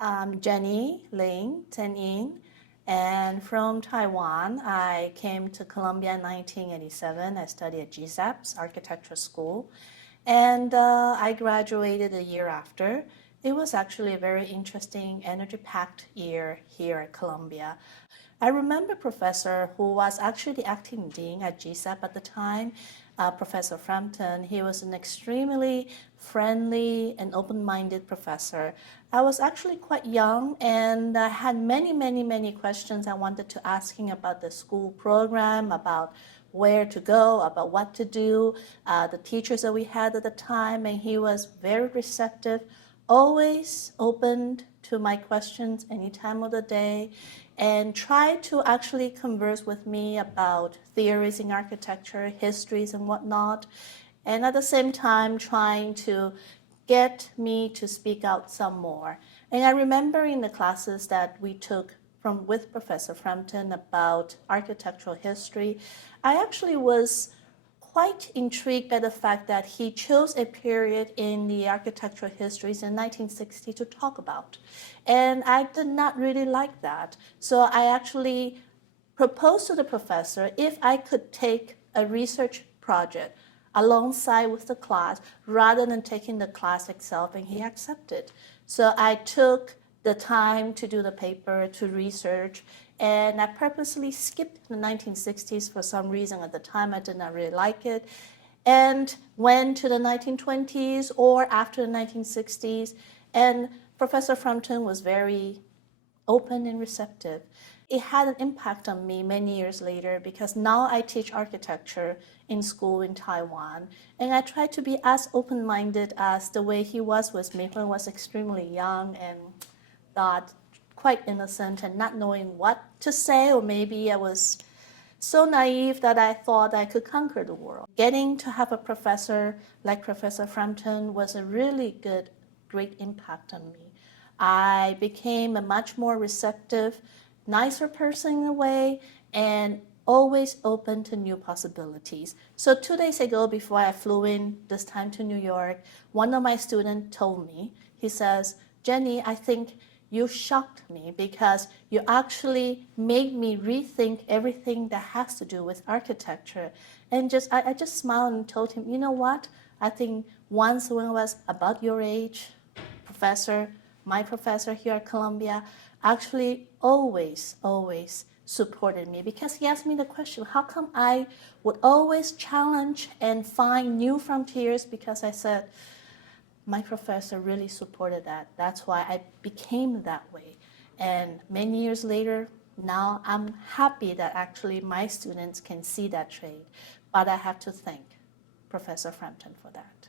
I'm Jenny, Ling, Yin, and from Taiwan, I came to Columbia in 1987. I studied at GSAP's architecture school, and I graduated a year after. It was actually a very interesting, energy-packed year here at Columbia. I remember a professor who was actually the acting dean at GSAP at the time, Professor Frampton. He was an extremely friendly and open-minded professor. I was actually quite young and I had many questions I wanted to ask him about the school program, about where to go, about what to do, the teachers that we had at the time, and he was very receptive, always open to my questions any time of the day, and tried to actually converse with me about theories in architecture, histories and whatnot, and at the same time trying to get me to speak out some more. And I remember in the classes that we took with Professor Frampton about architectural history, I actually was quite intrigued by the fact that he chose a period in the architectural histories in 1960 to talk about. And I did not really like that. So I actually proposed to the professor if I could take a research project alongside with the class rather than taking the class itself, and he accepted. So I took the time to do the paper, to research, and I purposely skipped the 1960s for some reason. At the time, I did not really like it, and went to the 1920s or after the 1960s, and Professor Frampton was very open and receptive. It had an impact on me many years later because now I teach architecture in school in Taiwan, and I try to be as open-minded as the way he was with me when I was extremely young and thought quite innocent and not knowing what to say, or maybe I was so naive that I thought I could conquer the world. Getting to have a professor like Professor Frampton was a really great impact on me. I became a much more receptive, nicer person in a way, and always open to new possibilities. So 2 days ago, before I flew in this time to New York, one of my students told me, he says, "Jenny, I think you shocked me because you actually made me rethink everything that has to do with architecture." And I just smiled and told him, "You know what? I think once when I was about your age, my professor here at Columbia, actually always supported me, because he asked me the question, how come I would always challenge and find new frontiers?" Because I said, my professor really supported that. That's why I became that way. And many years later, now I'm happy that actually my students can see that trait. But I have to thank Professor Frampton for that.